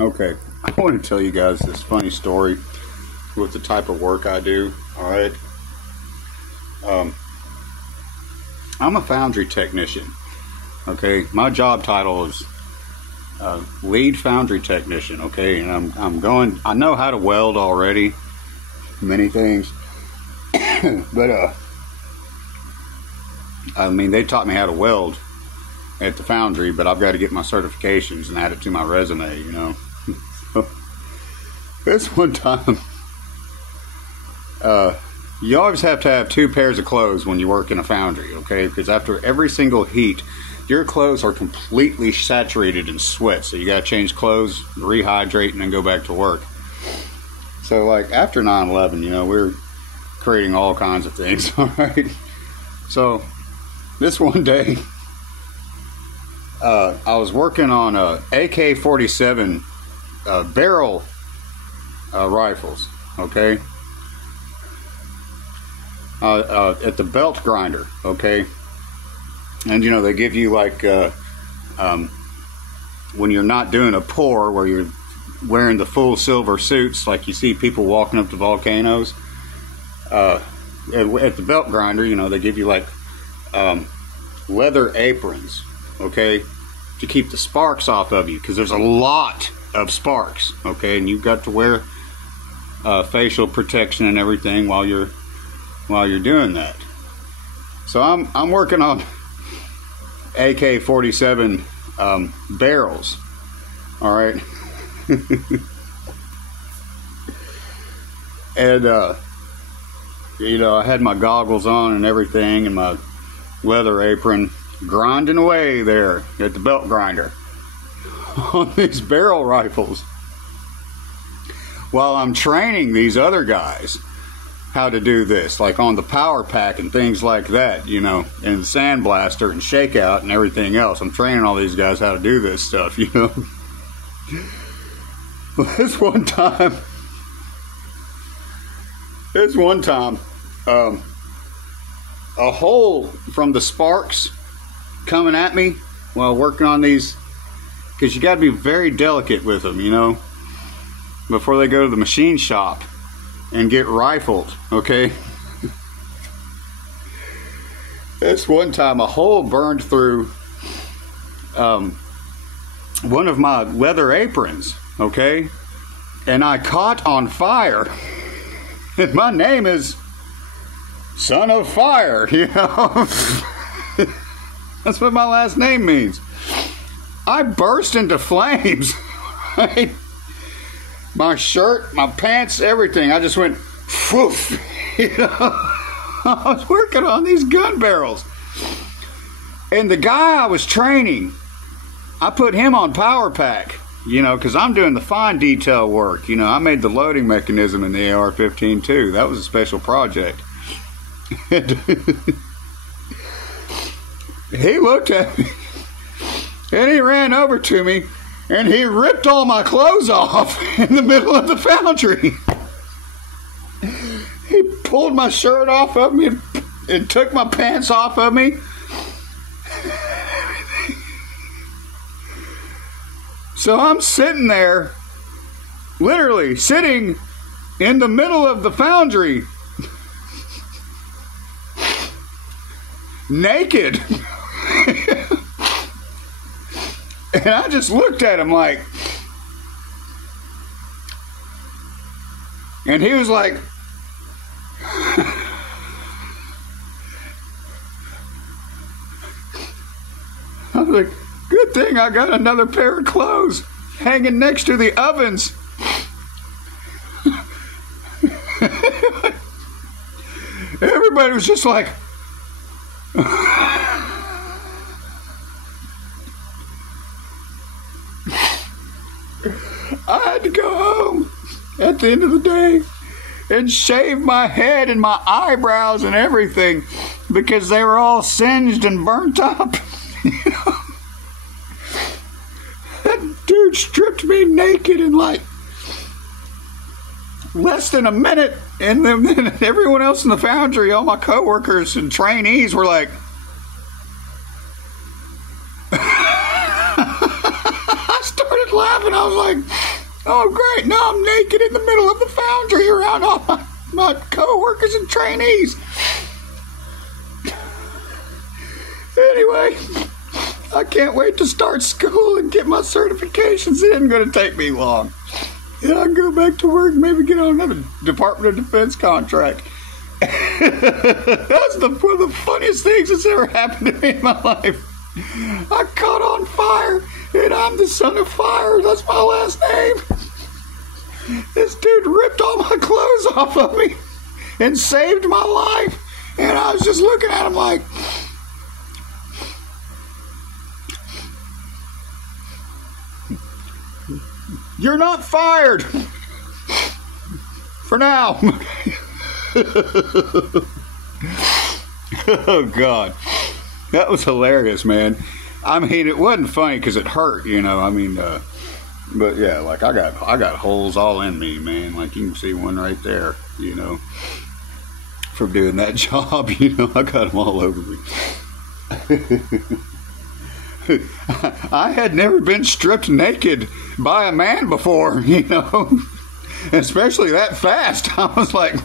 Okay, I want to tell you guys this funny story with the type of work I do. All right, I'm a foundry technician. Okay, my job title is lead foundry technician. Okay, and I know how to weld already, many things, but I mean, they taught me how to weld at the foundry, but I've got to get my certifications and add it to my resume, you know. This one time, you always have to have 2 pairs of clothes when you work in a foundry, okay? Because after every single heat, your clothes are completely saturated in sweat, so you got to change clothes, rehydrate, and then go back to work. So, like, after 9/11, you know, we're creating all kinds of things, all right? So, this one day, I was working on AK-47 barrel rifles, okay, at the belt grinder, okay, and you know, they give you like when you're not doing a pour where you're wearing the full silver suits like you see people walking up to volcanoes, at the belt grinder, you know, they give you like leather aprons, okay, to keep the sparks off of you, because there's a lot of sparks, okay, and you've got to wear facial protection and everything while you're doing that. So I'm working on AK-47 barrels, all right. And you know, I had my goggles on and everything and my leather apron, grinding away there at the belt grinder on these barrel rifles while I'm training these other guys how to do this, like on the power pack and things like that, you know, and sandblaster and shakeout and everything else. I'm training all these guys how to do this stuff, you know. This one time, a hole from the sparks coming at me while working on these, because you got to be very delicate with them, you know, before they go to the machine shop and get rifled, okay. This one time a hole burned through one of my leather aprons, okay, and I caught on fire. And my name is Son of Fire, you know. That's what my last name means. I burst into flames. Right? My shirt, my pants, everything. I just went, whoof. You know? I was working on these gun barrels. And the guy I was training, I put him on power pack, you know, because I'm doing the fine detail work. You know, I made the loading mechanism in the AR-15 too. That was a special project. He looked at me and he ran over to me and he ripped all my clothes off in the middle of the foundry. He pulled my shirt off of me and took my pants off of me. So I'm sitting there, literally sitting in the middle of the foundry, naked. And I just looked at him like, and he was like, I was like, good thing I got another pair of clothes hanging next to the ovens. Everybody was just like, I had to go home at the end of the day and shave my head and my eyebrows and everything because they were all singed and burnt up. You know? That dude stripped me naked in like less than a minute, and then everyone else in the foundry, all my coworkers and trainees were like, I started laughing. I was like, Oh, great. Now I'm naked in the middle of the foundry around all my co-workers and trainees. Anyway, I can't wait to start school and get my certifications. It isn't going to take me long. And I can go back to work and maybe get on another Department of Defense contract. That's one of the funniest things that's ever happened to me in my life. I caught on fire, and I'm the son of fire. That's my last name. This dude ripped all my clothes off of me and saved my life. And I was just looking at him like, you're not fired. For now. Oh, God. That was hilarious, man. I mean, it wasn't funny because it hurt, you know. I mean, but yeah, like I got holes all in me, man. Like you can see one right there, you know, from doing that job. You know, I got them all over me. I had never been stripped naked by a man before, you know, especially that fast. I was like.